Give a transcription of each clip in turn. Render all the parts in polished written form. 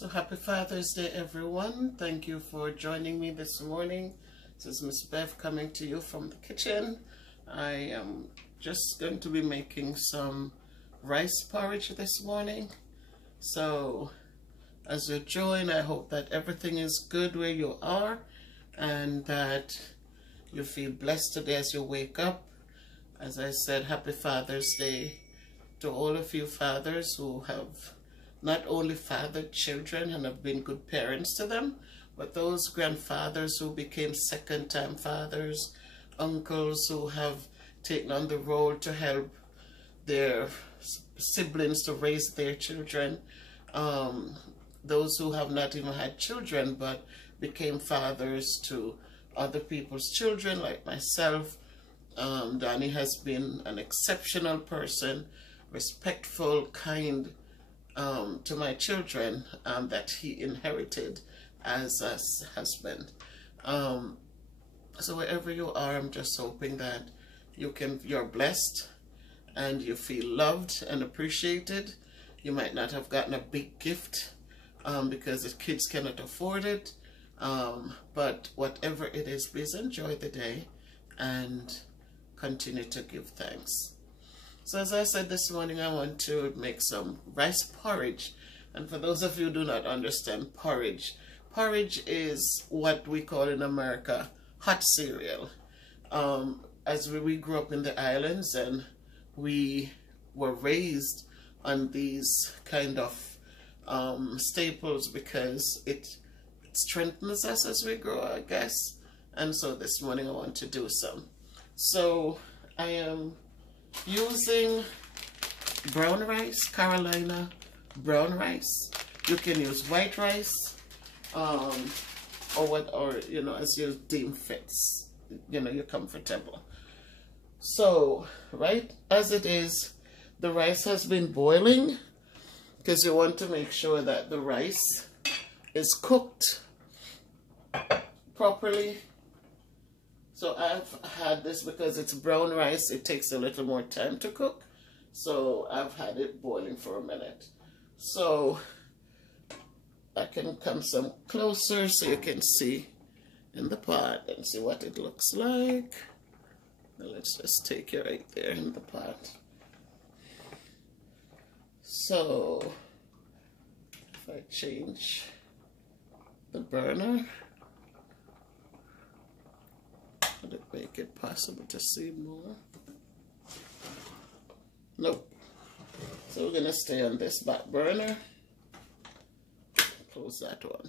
So happy Father's Day, everyone. Thank you for joining me this morning. This is Miss Bev coming to you from the kitchen. I am just going to be making some rice porridge this morning. So as you join, I hope that everything is good where you are and that you feel blessed today as you wake up. As I said, happy Father's Day to all of you fathers who have not only fathered children and have been good parents to them, but those grandfathers who became second-time fathers, uncles who have taken on the role to help their siblings to raise their children, those who have not even had children but became fathers to other people's children like myself. Danny has been an exceptional person, respectful, kind to my children that he inherited as a husband. So wherever you are, I'm just hoping that you're blessed and you feel loved and appreciated. You might not have gotten a big gift because the kids cannot afford it, but whatever it is, please enjoy the day and continue to give thanks. So as I said this morning, I want to make some rice porridge. And for those of you who do not understand porridge, porridge is what we call in America hot cereal. As we grew up in the islands and we were raised on these kind of staples because it strengthens us as we grow, I guess. And so this morning I want to do some. So I am using brown rice, Carolina brown rice. You can use white rice, or you know, as you deem fits. You know, you're comfortable. So right as it is, the rice has been boiling because you want to make sure that the rice is cooked properly. So I've had this because it's brown rice, it takes a little more time to cook. So I've had it boiling for a minute. So I can come some closer so you can see in the pot and see what it looks like. Now let's just take it right there in the pot. So if I change the burner, would it make it possible to see more? Nope. So we're going to stay on this back burner. Close that one.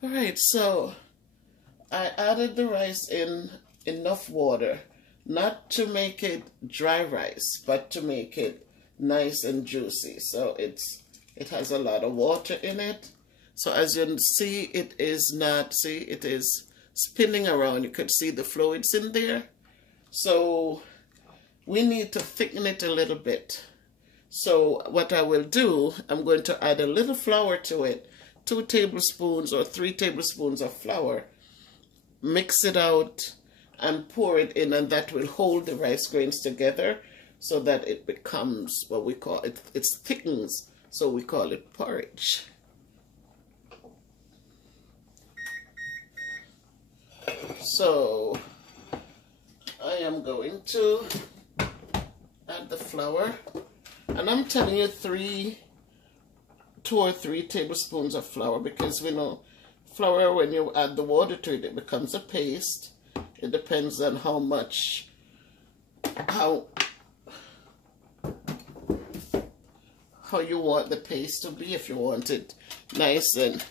Alright, so I added the rice in enough water, not to make it dry rice, but to make it nice and juicy. So it has a lot of water in it. So as you see, it is not, see, it is spinning around. You could see the fluids in there. So we need to thicken it a little bit. So what I will do, I'm going to add a little flour to it, 2 tablespoons or 3 tablespoons of flour, mix it out and pour it in, and that will hold the rice grains together so that it becomes what we call it, it thickens, so we call it porridge. So I am going to add the flour, and I'm telling you 2 or 3 tablespoons of flour because we know flour, when you add the water to it, it becomes a paste. It depends on how you want the paste to be. If you want it nice and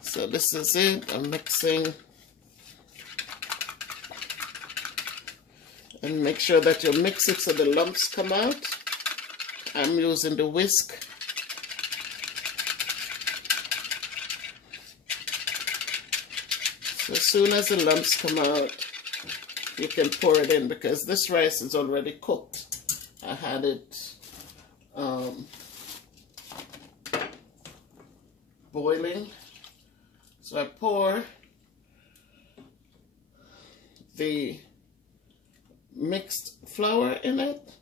so this is it. I'm mixing. And make sure that you mix it so the lumps come out. I'm using the whisk. So as soon as the lumps come out, you can pour it in because this rice is already cooked. I had it boiling. So I pour the mixed flour in it,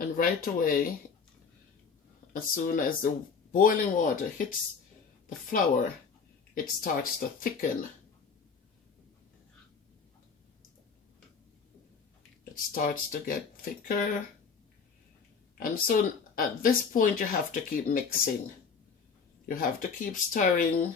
and right away as soon as the boiling water hits the flour, it starts to thicken. It starts to get thicker. And so at this point you have to keep mixing. You have to keep stirring,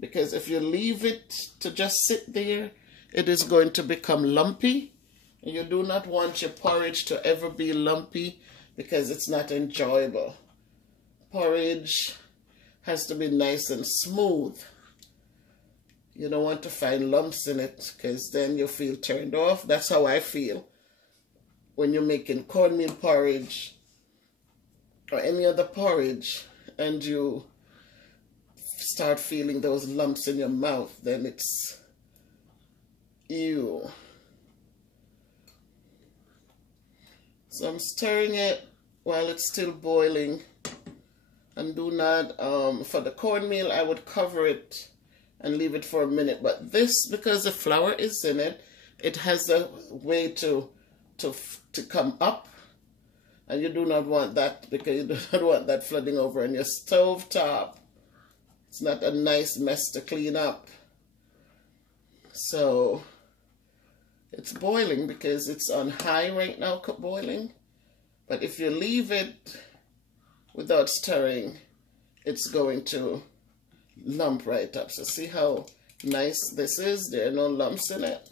because if you leave it to just sit there, it is going to become lumpy. And you do not want your porridge to ever be lumpy, because it's not enjoyable. Porridge has to be nice and smooth. You don't want to find lumps in it, because then you feel turned off. That's how I feel when you're making cornmeal porridge or any other porridge and you start feeling those lumps in your mouth, then it's ew. So I'm stirring it while it's still boiling. And do not, for the cornmeal, I would cover it and leave it for a minute. But this, because the flour is in it, it has a way to come up. And you do not want that, because you do not want that flooding over on your stove top. It's not a nice mess to clean up. So it's boiling because it's on high right now, boiling. But if you leave it without stirring, it's going to lump right up. So see how nice this is? There are no lumps in it.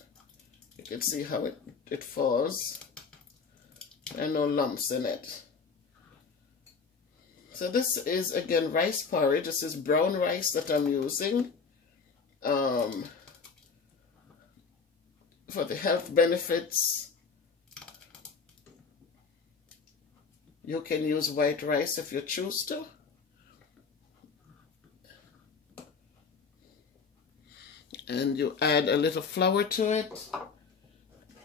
You can see how it falls. There are no lumps in it. So this is, again, rice porridge. This is brown rice that I'm using. For the health benefits, you can use white rice if you choose to. And you add a little flour to it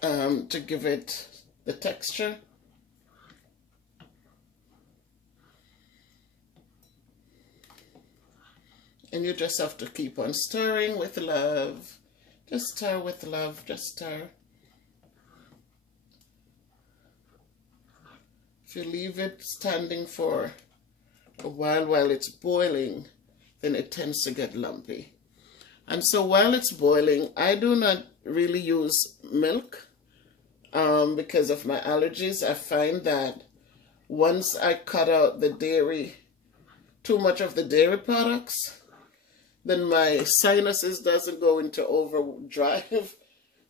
to give it the texture. And you just have to keep on stirring with love. Just stir with love, just stir. If you leave it standing for a while it's boiling, then it tends to get lumpy. And so while it's boiling, I do not really use milk because of my allergies. I find that once I cut out the dairy, too much of the dairy products, then my sinuses doesn't go into overdrive.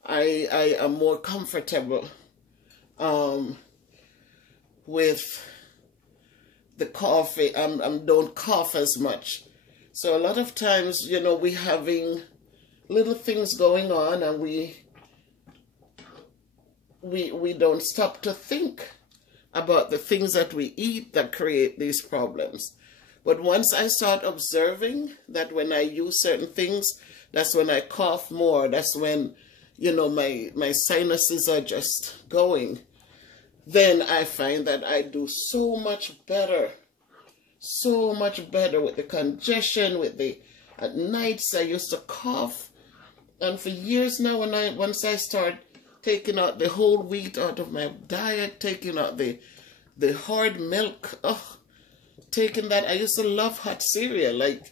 I am more comfortable with the coffee. I don't cough as much. So a lot of times, you know, we having little things going on and we don't stop to think about the things that we eat that create these problems. But once I start observing that when I use certain things, that's when I cough more. That's when, you know, my sinuses are just going. Then I find that I do so much better with the congestion, at nights I used to cough. And for years now, once I start taking out the whole wheat out of my diet, taking out the hard milk, taking that, I used to love hot cereal, like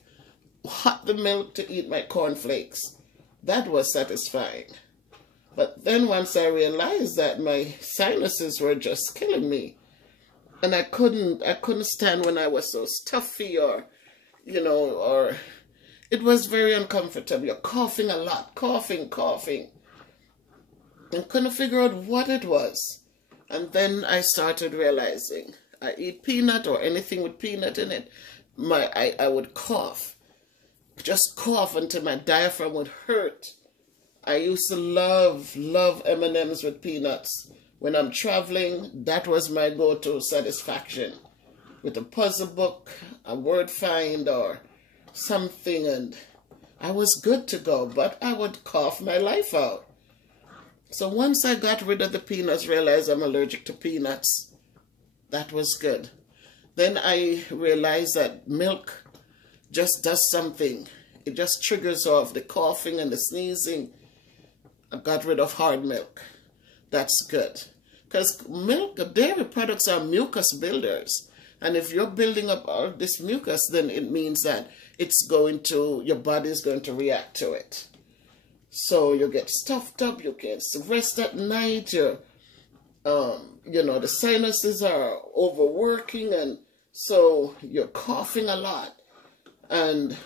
hot the milk to eat my cornflakes. That was satisfying. But then once I realized that my sinuses were just killing me, and I couldn't stand when I was so stuffy or it was very uncomfortable. You're coughing a lot, coughing, and couldn't figure out what it was. And then I started realizing I eat peanut or anything with peanut in it, I would cough. Just cough until my diaphragm would hurt. I used to love M&Ms with peanuts. When I'm traveling, that was my go-to satisfaction. With a puzzle book, a word find, or something, and I was good to go, but I would cough my life out. So once I got rid of the peanuts, realized I'm allergic to peanuts, that was good. Then I realized that milk just does something. It just triggers off the coughing and the sneezing. I got rid of hard milk. That's good. Because milk, dairy products are mucus builders. And if you're building up all this mucus, then it means that your body is going to react to it. So you get stuffed up, you can't rest at night, the sinuses are overworking, and so you're coughing a lot. And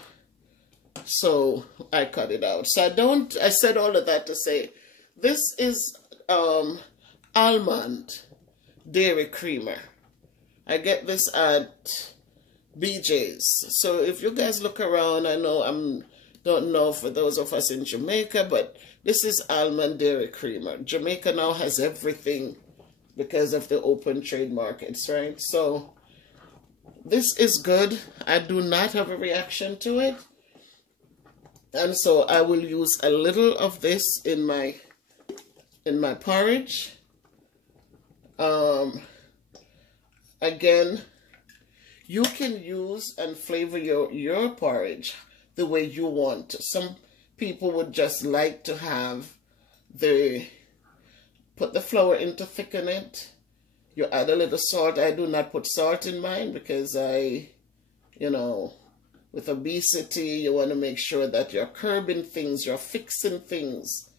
so I cut it out. So I said all of that to say, this is almond dairy creamer. I get this at BJ's. So if you guys look around, I know don't know for those of us in Jamaica, but this is almond dairy creamer. Jamaica now has everything because of the open trade markets, right? So this is good. I do not have a reaction to it. And so I will use a little of this in my porridge. Again, you can use and flavor your porridge the way you want to. Some people would just like to have put the flour in to thicken it. You add a little salt. I do not put salt in mine because with obesity, you want to make sure that you're curbing things, you're fixing things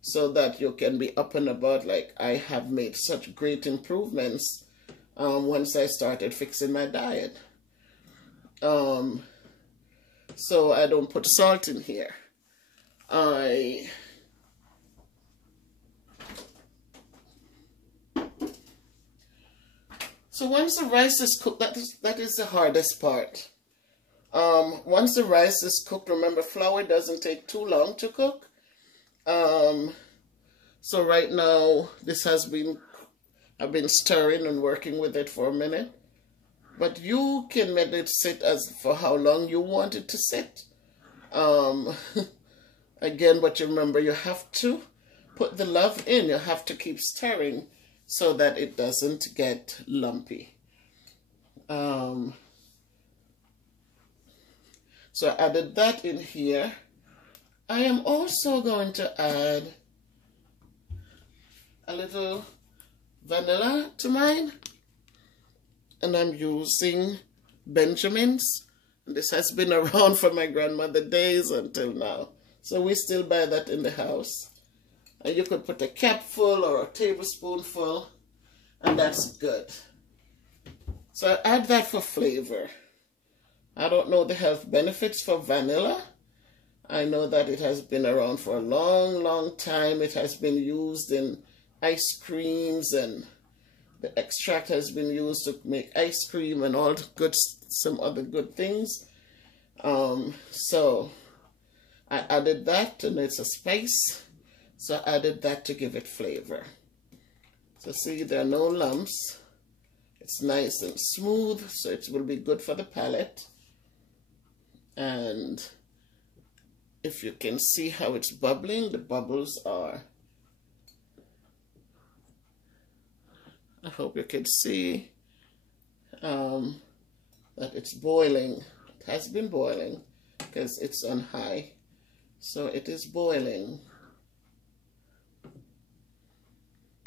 so that you can be up and about. Like I have made such great improvements once I started fixing my diet. So I don't put salt in here. So once the rice is cooked, that is the hardest part. Once the rice is cooked, remember flour doesn't take too long to cook. So right now I've been stirring and working with it for a minute. But you can let it sit for how long you want it to sit. Again, but you remember, you have to put the love in. You have to keep stirring so that it doesn't get lumpy. So I added that in here. I am also going to add a little vanilla to mine. And I'm using Benjamin's. This has been around from my grandmother days until now. So we still buy that in the house. And you could put a capful or a tablespoonful, and that's good. So I add that for flavor. I don't know the health benefits for vanilla. I know that it has been around for a long, long time. It has been used in ice creams, and the extract has been used to make ice cream and some other good things. So I added that, and it's a spice. So I added that to give it flavor. So see, there are no lumps. It's nice and smooth, so it will be good for the palate. And if you can see how it's bubbling, the bubbles are... I hope you can see that it's boiling. It has been boiling because it's on high. So it is boiling.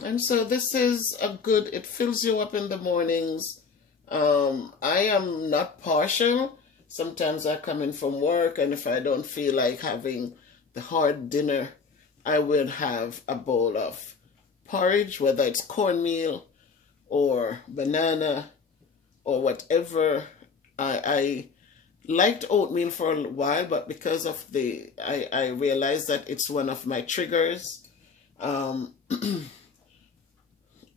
And so this is it fills you up in the mornings. I am not partial. Sometimes I come in from work, and if I don't feel like having the hard dinner, I will have a bowl of porridge, whether it's cornmeal or banana or whatever. I liked oatmeal for a while, but because of I realized that it's one of my triggers.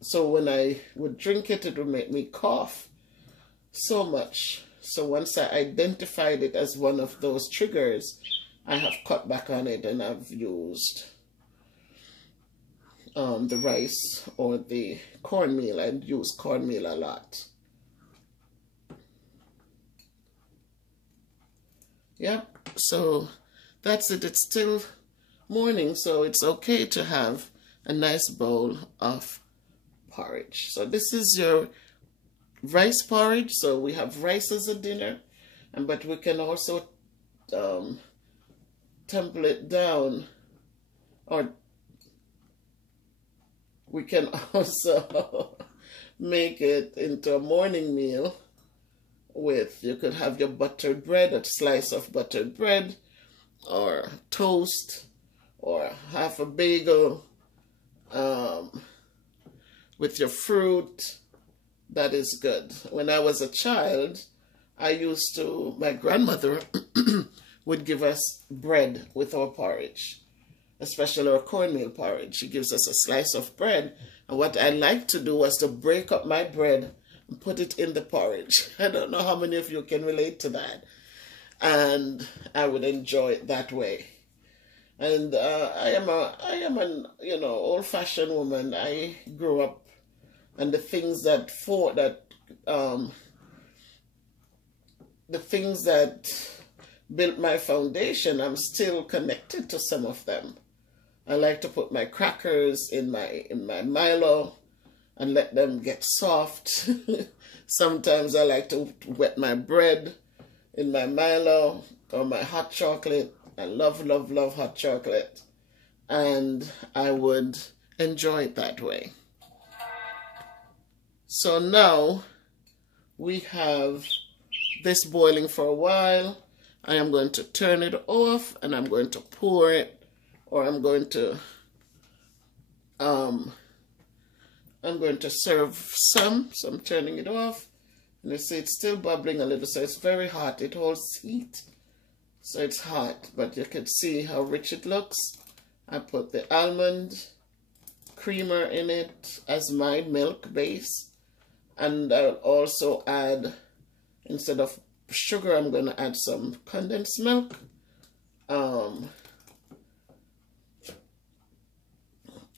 So when I would drink it, it would make me cough so much. So once I identified it as one of those triggers, I have cut back on it, and I've used the rice or the cornmeal. I use cornmeal a lot. Yep, so that's it. It's still morning, so it's okay to have a nice bowl of porridge. So this is your rice porridge. So we have rice as a dinner, but we can also temple it down, or we can also make it into a morning meal with, you could have your buttered bread, a slice of buttered bread, or toast, or half a bagel, with your fruit. That is good. When I was a child, my grandmother would give us bread with our porridge, especially our cornmeal porridge. She gives us a slice of bread, and what I liked to do was to break up my bread and put it in the porridge. I don't know how many of you can relate to that. And I would enjoy it that way. And I am an old-fashioned woman. I grew up, and the things that built my foundation, I'm still connected to some of them. I like to put my crackers in my Milo and let them get soft. Sometimes I like to wet my bread in my Milo or my hot chocolate. I love, love, love hot chocolate. And I would enjoy it that way. So now we have this boiling for a while. I am going to turn it off and I'm going to pour it, or I'm going to serve some. So I'm turning it off. And you see it's still bubbling a little, so it's very hot. It holds heat, so it's hot, but you can see how rich it looks. I put the almond creamer in it as my milk base, and I'll also add, instead of sugar, I'm going to add some condensed milk.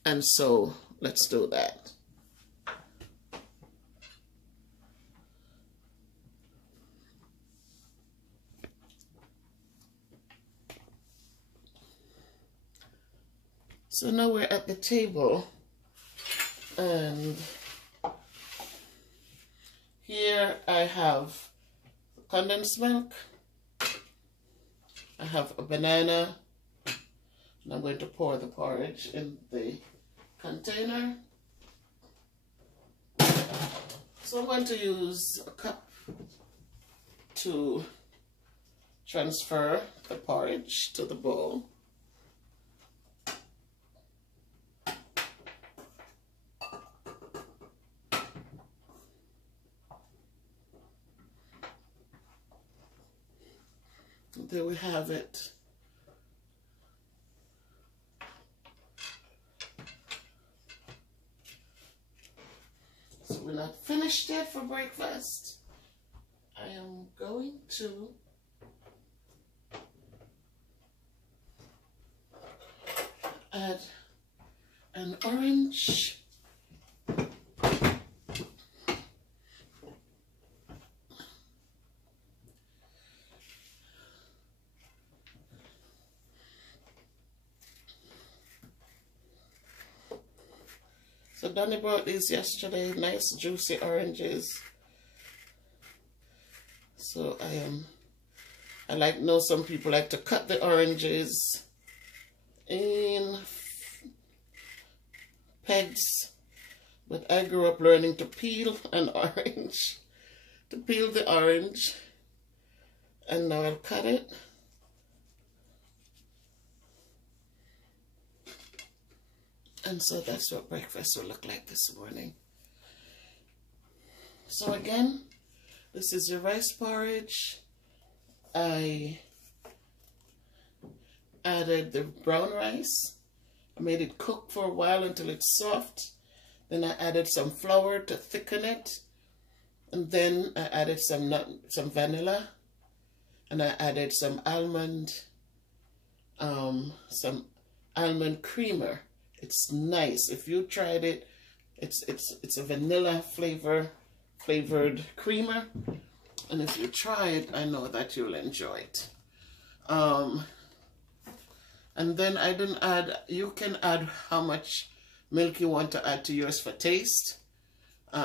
And so let's do that. So now we're at the table, and here I have condensed milk, I have a banana, and I'm going to pour the porridge in the container. So I'm going to use a cup to transfer the porridge to the bowl. There we have it. So we're not finished yet for breakfast. I am going to add an orange. So Donnie brought these yesterday, nice juicy oranges. So I know some people like to cut the oranges in pegs, but I grew up learning to peel an orange, to peel the orange, and now I'll cut it. And so that's what breakfast will look like this morning. So again, this is your rice porridge. I added the brown rice. I made it cook for a while until it's soft. Then I added some flour to thicken it. And then I added some vanilla. And I added some almond creamer. It's nice. If you tried it, it's a vanilla flavored creamer, and if you try it, I know that you'll enjoy it. And then I didn't add. You can add how much milk you want to add to yours for taste.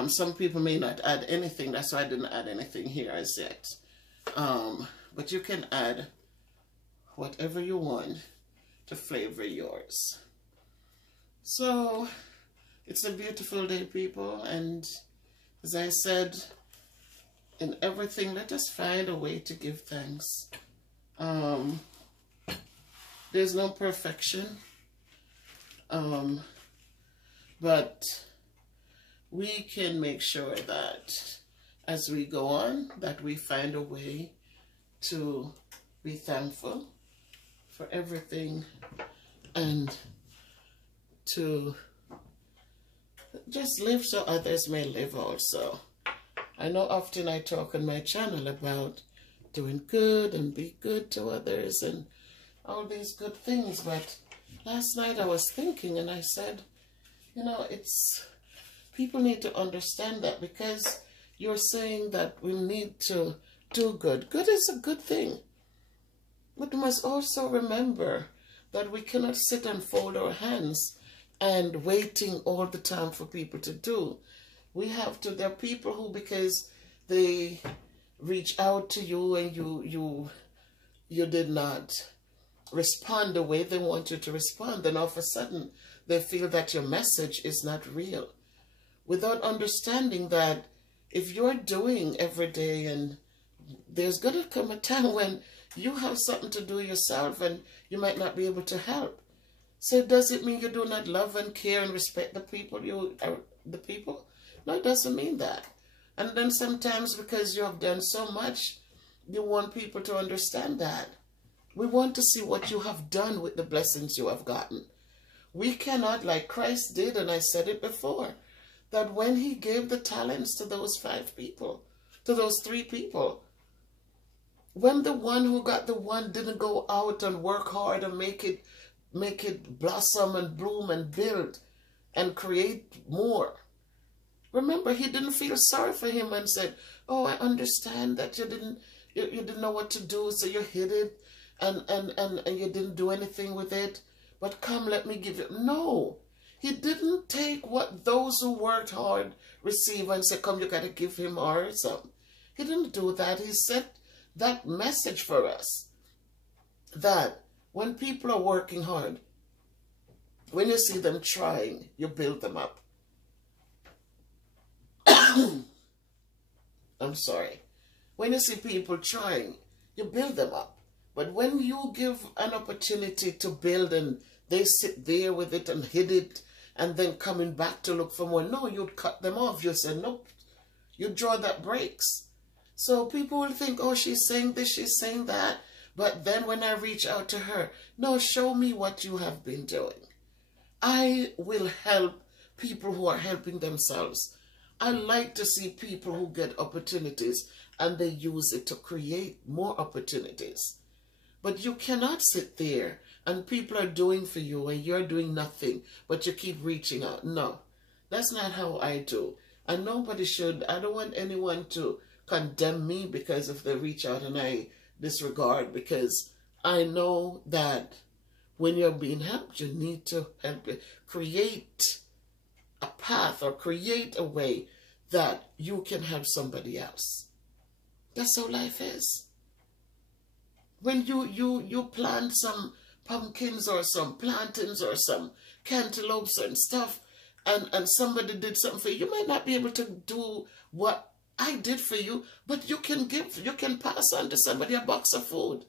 Some people may not add anything. That's why I didn't add anything here as yet. But you can add whatever you want to flavor yours. So it's a beautiful day, people, and as I said, In everything, let us find a way to give thanks. There's no perfection, but we can make sure that as we go on, that we find a way to be thankful for everything and to just live so others may live also. I know often I talk on my channel about doing good and be good to others and all these good things, but last night I was thinking and I said, you know, people need to understand that, because you're saying that we need to do good. Good is a good thing. But we must also remember that we cannot sit and fold our hands and waiting all the time for people to do. We have to, there are people who, because they reach out to you and you did not respond the way they want you to respond, then all of a sudden they feel that your message is not real. Without understanding that if you're doing every day, and there's going to come a time when you have something to do yourself and you might not be able to help. So does it mean you do not love and care and respect the people? No, it doesn't mean that. And then sometimes, because you have done so much, you want people to understand that. We want to see what you have done with the blessings you have gotten. We cannot, like Christ did, and I said it before, that when he gave the talents to those 5 people, to those 3 people, when the one who got the one didn't go out and work hard and make it blossom and bloom and build and create more, remember, he didn't feel sorry for him and said, oh, I understand that you didn't know what to do, so you hid it and you didn't do anything with it, but come, let me give you. No, he didn't take what those who worked hard receive and say, come, you got to give him or something. He didn't do that. He set that message for us, that when people are working hard, when you see them trying, you build them up. I'm sorry. When you see people trying, you build them up. But when you give an opportunity to build and they sit there with it and hid it and then coming back to look for more, no, you'd cut them off. You say, nope. You draw that breaks. So people will think, oh, she's saying this, she's saying that. But then when I reach out to her, no, show me what you have been doing. I will help people who are helping themselves. I like to see people who get opportunities and they use it to create more opportunities. But you cannot sit there and people are doing for you and you're doing nothing, but you keep reaching out. No, that's not how I do. And nobody should. I don't want anyone to condemn me because if they reach out and I disregard, because I know that when you're being helped, you need to help create a path or create a way that you can help somebody else. That's how life is. When you plant some pumpkins or some plantains or some cantaloupes and stuff, and somebody did something for you, you might not be able to do what I did for you, but you can pass on to somebody a box of food.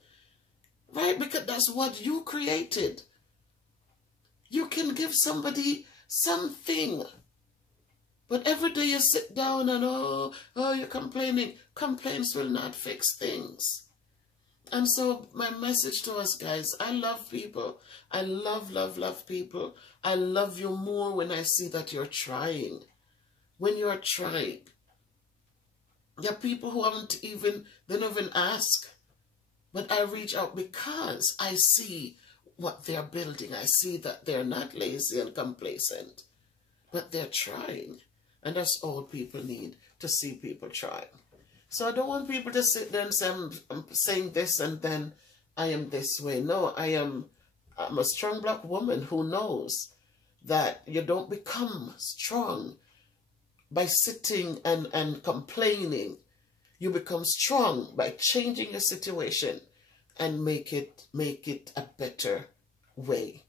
Right? Because that's what you created. You can give somebody something. But every day you sit down and, oh, you're complaining. Complaints will not fix things. And so my message to us, guys, I love people. I love, love, love people. I love you more when I see that you're trying. When you're trying. There are people who they don't even ask. But I reach out because I see what they're building. I see that they're not lazy and complacent, but they're trying. And that's all people need, to see people trying. So I don't want people to sit there and say, I'm saying this and then I am this way. No, I'm a strong black woman who knows that you don't become strong by sitting and complaining. You become strong by changing your situation and make it a better way.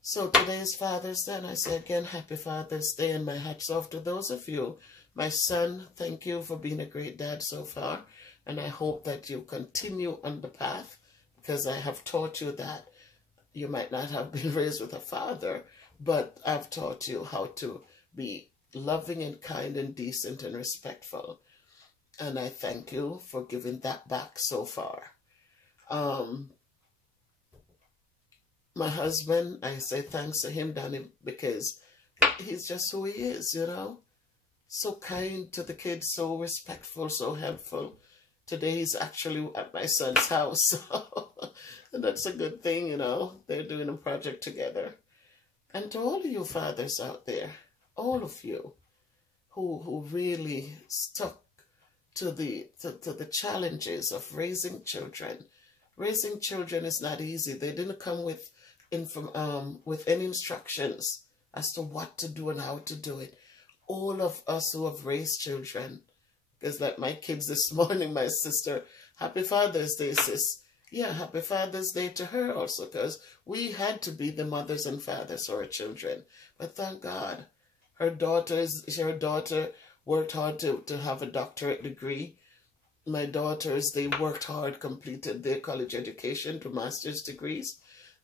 So today is Father's Day, and I say again, Happy Father's Day, and my hats off to those of you My son, thank you for being a great dad so far. And I hope that you continue on the path, because I have taught you that you might not have been raised with a father, but I've taught you how to be loving and kind and decent and respectful. And I thank you for giving that back so far. My husband, I say thanks to him, Danny, because he's just who he is, you know. So kind to the kids, so respectful, so helpful. Today he's actually at my son's house, so and that's a good thing, you know. They're doing a project together. And to all of you fathers out there, all of you who really stuck to the challenges of raising children. Raising children is not easy. They didn't come with any instructions as to what to do and how to do it. All of us who have raised children, because like my kids this morning, my sister, happy Father's Day, sis. Yeah, happy Father's Day to her also, because we had to be the mothers and fathers for our children. But thank God, her daughter worked hard to have a doctorate degree. My daughters, they worked hard, completed their college education to master's degrees.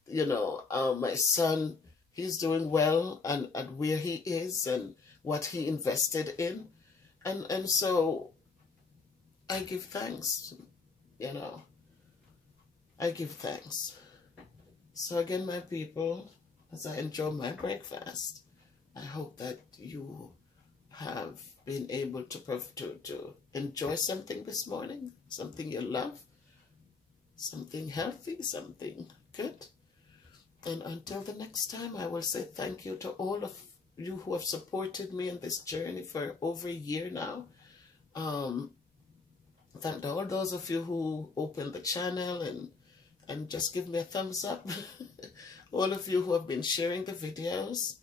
You know, my son, he's doing well and where he is and what he invested in. And so I give thanks, you know. I give thanks. So again, my people, as I enjoy my breakfast, I hope that you have been able to enjoy something this morning, something you love, something healthy, something good. And until the next time, I will say thank you to all of you who have supported me in this journey for over a year now. Thank all those of you who opened the channel and just give me a thumbs up. All of you who have been sharing the videos.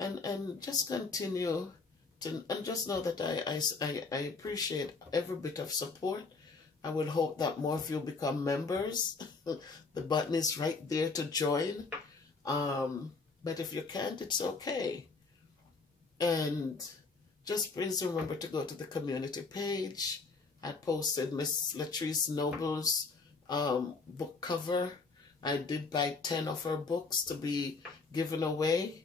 And just continue to, and just know that I appreciate every bit of support. I will hope that more of you become members. The button is right there to join. But if you can't, it's okay. And just please remember to go to the community page. I posted Miss Latrice Noble's book cover. I did buy 10 of her books to be given away.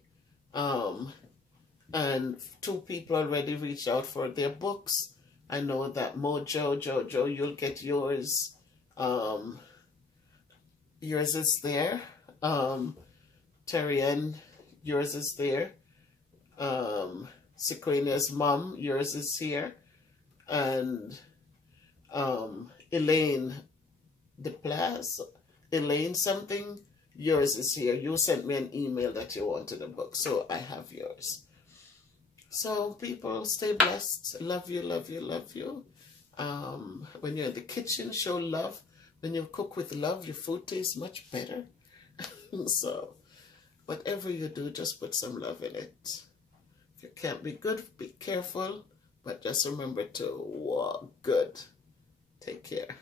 And 2 people already reached out for their books. I know that Jojo, you'll get yours. Yours is there. Terry Ann, yours is there. Sequania's mom, yours is here. And Elaine DePlas, Elaine something, yours is here. You sent me an email that you wanted a book, so I have yours. So people, stay blessed. Love you, love you, love you. When you're in the kitchen, show love. When you cook with love, your food tastes much better. So whatever you do, just put some love in it. If you can't be good, be careful. But just remember to walk good. Take care.